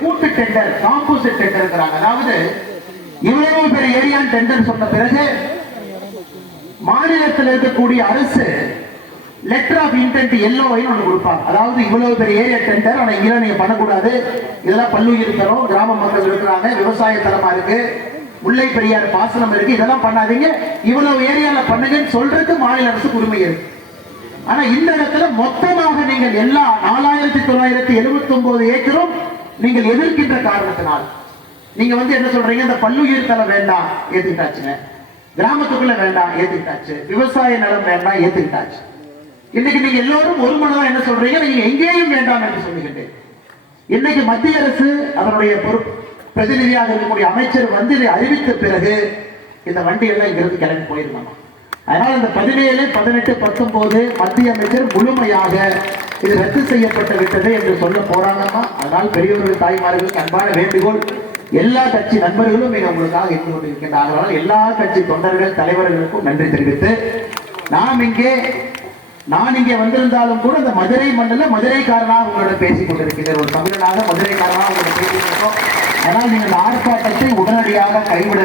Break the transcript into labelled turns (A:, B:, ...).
A: கூட்டு tender composite டெண்டர்ங்கிறாங்க அதாவது இவ்வளவு பெரிய ஏரியா டெண்டர் சொன்ன பிறகு மாநிலத்தில் இருக்கக்கூடிய அரசு லெட்டர் ஆஃப் இன்டென்ட் எல்லோவையும் ஒன்று கொடுப்பாங்க. அதாவது இவ்வளவு பெரிய ஏரியா டெண்டர் ஆனால் இங்கே நீங்க பண்ணக்கூடாது. இதெல்லாம் பல்லுயிர் தரும் கிராம மக்கள் இருக்கிறாங்க விவசாய தரமா இருக்கு முல்லை பெரியார் பாசனம் இருக்கு இதெல்லாம் பண்ணாதீங்க. இவ்வளவு ஏரியால பண்ணுங்கன்னு சொல்றதுக்கு மாநில அரசுக்கு உரிமை இருக்கு. ஆனா இந்த இடத்துல மொத்தமாக நீங்கள் எல்லா நாலாயிரத்தி தொள்ளாயிரத்தி எழுபத்தி ஒன்பது ஏக்கரும் நீங்கள் எதிர்க்கின்ற காரணத்தினால். நீங்க வந்து என்ன சொல்றீங்க? இந்த பல்லுயிர் தலம் வேண்டாம் ஏத்துக்கிட்டாச்சுங்க கிராமத்துக்குள்ள வேண்டாம் ஏத்துக்கிட்டாச்சு. விவசாய நிலம் வேண்டாம் ஏத்துக்கிட்டாச்சு. இன்னைக்கு நீங்க எல்லோரும் ஒரு மனதா என்ன சொல்றீங்க? நீங்க எங்கேயும் வேண்டாம் என்று சொல்லுகின்றேன். இன்னைக்கு மத்திய அரசு அதனுடைய பொறுப்பு பிரதிநிதியாக இருக்கக்கூடிய அமைச்சர் வந்து இதை அறிவித்த பிறகு இந்த வண்டி எல்லாம் இங்கிருந்து கிளம்பி போயிருந்தாங்க. அதனால இந்த பதினேழு பதினெட்டு பத்தொன்பது மத்திய அமைச்சர் முழுமையாக இது ரத்து செய்யப்பட்டு விட்டது என்று சொல்ல போறாங்கம்மா அதனால் பெரியவர்கள் தாய்மார்களுக்கு அன்பான வேண்டுகோள். எல்லா கட்சி நண்பர்களும் இங்க உங்களுக்காக இருந்து கொண்டிருக்கின்றார்கள். அதனால் எல்லா கட்சி தொண்டர்கள் தலைவர்களுக்கும் நன்றி தெரிவித்து நாம் இங்கே நான் இங்கே வந்திருந்தாலும் கூட இந்த மதுரை மண்டல மதுரைக்காரனாக உங்களோட பேசிக் கொண்டிருக்கிறேன். ஒரு தமிழனாக மதுரைக்காரனாக உங்களோட பேசிட்டு இருக்கோம் நீங்கள் ஆர்ப்பாட்டத்தை உடனடியாக கைவிட